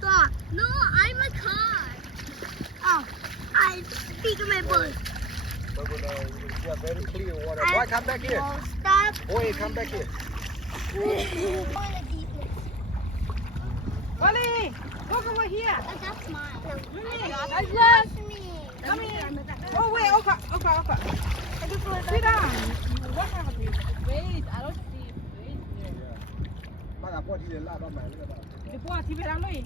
Stop. No, I'm a car. Oh, I speak of my boat. Yeah, very clear water. Boy, come back here. Stop. Boy, come back here. Wally, look over here. That's mine. Come here. Oh wait, okay. Sit down. What happened? Wait, I don't see. Wait. มากับพ่อที่เรียนลาดบ้านใหม่เลยป่ะ Depois tive lá no aí.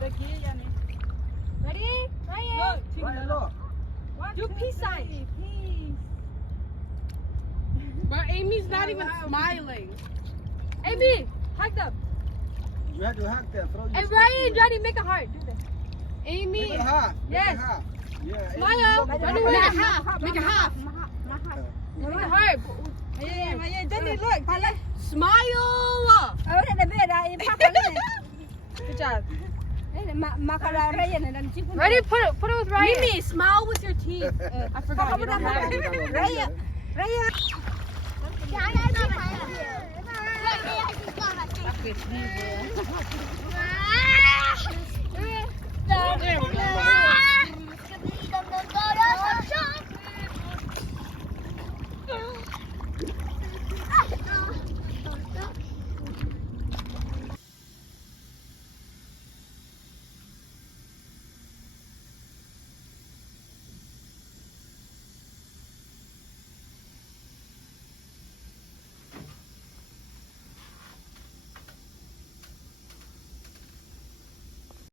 Daqui, Yanni. Ready? Ryan. ไปลูก You peace sign. Peace. But Amy's not even smiling. Amy, hug them. You have to hug them. Throw your And stick Ryan, to Johnny, make a heart. Do this. Amy, Make it hard. Yes. Make it hard. Yeah. smile. Johnny, make a half. Make a half. Make a heart. Yeah, Johnny, look. Smile. Good job. Ready? Put it with Ryan. Mimi, smile with your teeth. I forgot. You don't have it.